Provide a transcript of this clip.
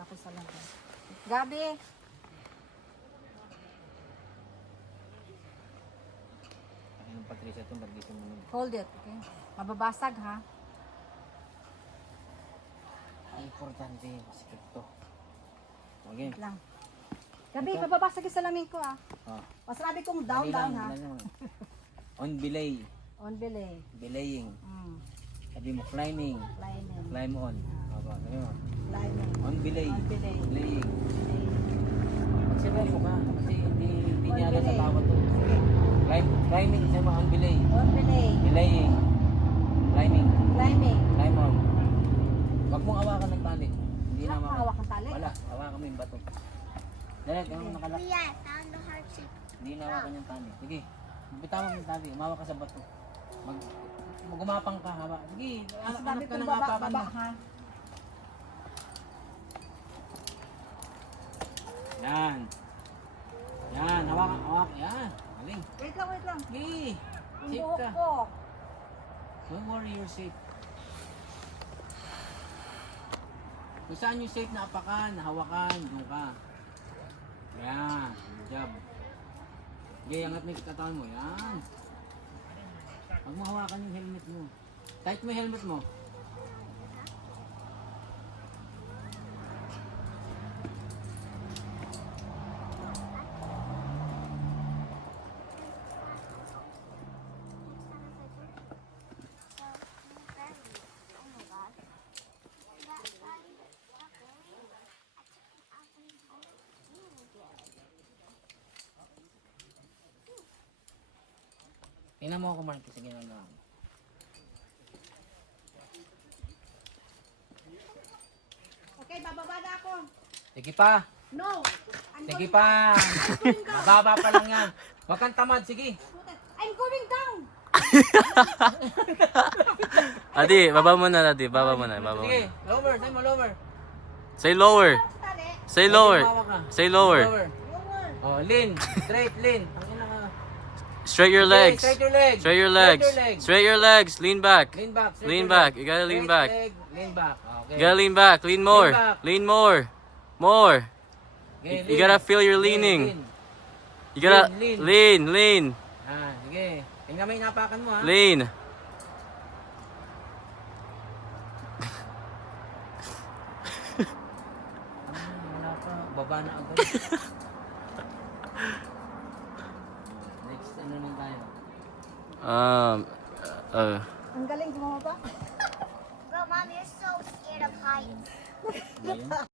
Wala ko sa labas. Gabi. Ayun, Patricia, ito, nagising mo. Hold it, okay? Mababasag ha. Ang importante, masakit to. Okay. Wait lang. Gabi, mababasag yung salamin ko ah. Ah. Masabi kong down ha. On belay. On belay. Belaying. Sabi mo, climbing. Climbing. Climb on. Aba, sabi mo. Climbing. On belay. On belay. Belaying. Belay. Seryoso ka, kasi hindi On niya alam sa belay. tao to. Sige. Climbing, sabi mo, on belay. On belay. Belaying. Climbing. Climbing. Climb on. Huwag mong hawakan ng tali. Hindi na Wala kang hawak ng tali? Wala, hawakan mo yung bato. Direct, yung nakalak. Kuya, found the heart shape. Hindi na hawakan yung tali. Sige, bitawan mo yung tali. Umawa ka sa bato. Magumapang ka, hawa. Sige, Masabi hanap ka kong ng baba hapakan mo. ha. Yan. Yan, hawakan. Yan, galing. Wait lang. Sige, Yung safe buhok ka. ko. Don't worry, you're safe. Kung saan yung safe na apakan, hawakan, doon ka. Yan, good job. Sige, angat mo yung katawan mo. Yan. Huwag mo hawakan yung helmet mo. Tight mo yung helmet mo. Oh my god. Tingnan mo ako, Mark. Sige na lang. Okay, bababa na ako. Sige pa. No. Sige pa. Mababa pa lang yan. Huwag kang tamad. Sige. I'm going down. Adi, baba mo na, Adi. Baba mo na. Sige. Lower. Say mo lower. Say lower. Tali. Say lower. Tumawa ka. Say lower. Lower. Oh, lean. Straight, lean. Ang ina ka. Straight your Okay, legs. straight your legs. Straight your legs. Straight your legs. Lean back. Lean back. straight Lean your back. leg. You gotta lean Straight back. leg, lean back. Okay. You gotta lean back. Lean more. back. Lean more. More. Okay, You lean. gotta feel your Okay, leaning. lean. You gotta Lean, lean, lean, Ah, sige. Tingnan mo yung napakan mo, ha. lean. Wala pa. Baba na agad. Next, ano nang tayo? Ang galing, gumawa pa. Bro, Mom, you're so scared of heights. Ayun.